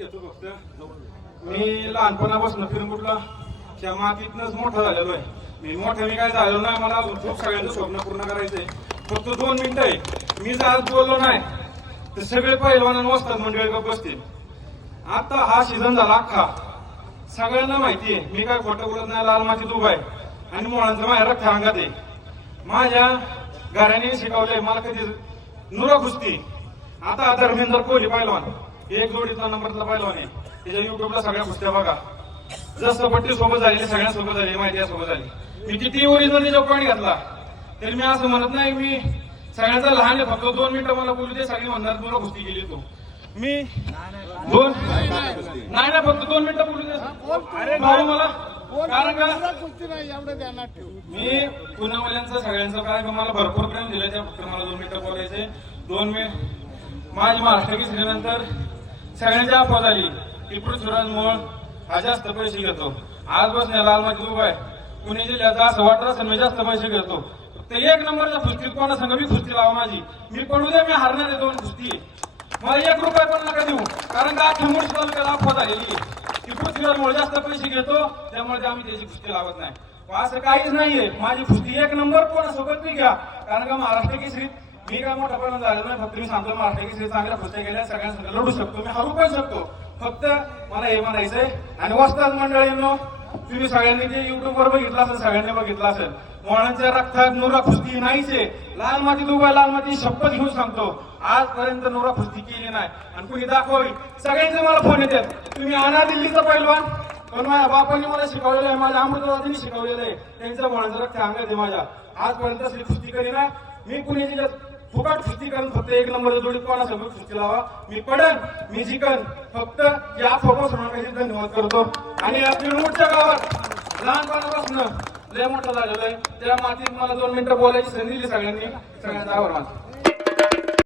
घेतो फक्त. मी लहानपणापासून फिरकुटला त्या मातीतनच मोठा झालेलो आहे. मी काय झालो नाही. मला अजून खूप सगळ्यांचं स्वप्न पूर्ण करायचंय. फक्त 2 मिनिटं आहे. मी जर आज बोललो नाही तर सगळे पहिलवान वस्तात मंडळी गप्प बसतील. आता हा सीझन झाला अख्खा, सगळ्यांना माहिती आहे. मी काय खोटं बोलत नाही. लाल मातीत उभा आहे आणि मुळांचं माझ्या रक्ता अंगात आहे. माझ्या घराने शिकवलंय मला कधी नुरा कुस्ती. आता धर्मेंद्र कोहली पहिलवान एक जोडीचा नंबरचा पहिलवान आहे. त्याच्या युट्यूबला सगळ्या कुस्त्या बघा. जसं पट्टी सोबत झालेली सगळ्यांसोबत झाली, माहिती सोबत झाली. मी किती ओरिजिनल त्याच्या पॉईंट घातला तरी मी असं म्हणत नाही मी सगळ्यांचा लहान आहे. फक्त 2 मिनिटं मला बोलू दे. सगळी म्हणणार तुला कुस्ती केली तू. मी दोन नाही फक्त 2 मिनिटं बोलू दे. अरे भाऊ मला कारण का मी पुण्यावाल्यांचं सगळ्यांचं काय मला भरपूर प्रेम दिलं. त्या फक्त मला 2 मिनिटं बोलायचे. 2 मिनिट माझी महाराष्ट्र केसरीनंतर सगळ्यांची अफवा झाली की पृथ्वीराज मोहोळ हा जास्त पैसे घेतो. आज बसण्या लाल मातीत उभा आहे. पुणे जिल्ह्याचा असं वाटत असेल मी जास्त पैसे घेतो. ते 1 नंबरच्या कुस्तीत कोणा संघ मी कुस्ती लावा माझी. मी पडू द्या मी हारणार आहे 2 कुस्ती. मला 1 रुपया पण नका देऊ. कारण का अख्ख्या मूळ तालुक्याला अफवा झालेली की पृथ्वीराज मोहोळ जास्त पैसे घेतो त्यामुळे आम्ही त्याची कुस्ती लावत नाही. असं काहीच नाहीये. माझी कुस्ती 1 नंबर कोणासोबत नाही घ्या. कारण का महाराष्ट्र केसरीत मी काय मोठा पण झालेलो नाही. फक्त मी सांगतो महाराष्ट्र केसरी चांगल्या कुस्त्या केल्या. सगळ्यांसंग लढू शकतो. मी हरू पण शकतो. फक्त मला हे म्हणायचंय. आणि वस्ताद मंडळींनो तुम्ही सगळ्यांनी ते युट्यूबवर बघितलं असेल, सगळ्यांनी बघितलं असेल. मोहळांच्या रक्तात नुरा कुस्ती नाहीच आहे. लाल मातीत उभा लाल माती शपथ घेऊन सांगतो आजपर्यंत नुरा कुस्ती केली नाही आणि कुणी दाखवावी. सगळ्यांचे मला फोन येतात तुम्ही आणा दिल्लीचा पैलवान. पण माझ्या बापांनी मला शिकवलेलं आहे, माझ्या अमृतवादींनी शिकवलेलं आहे. त्यांचं मोहळांचं रक्त अंगात आहे माझ्या. आजपर्यंत असली कुस्ती करी ना. मी पुणे जिल्ह्यात फुकट कुस्ती करून फक्त 1 नंबरच्या जोडीत कोणासोबत कुस्ती लावा. मी पडन मी जिकन. फक्त या फोकस होण्यासाठी धन्यवाद करतो. आणि या पिळमुटच्या गावात लहानपणापासून लय मोठं झालेलं आहे. त्या मातीत मला 2 मिनिटं बोलायची संधी दिली सगळ्यांनी. सगळ्यांचा आभार मानतो.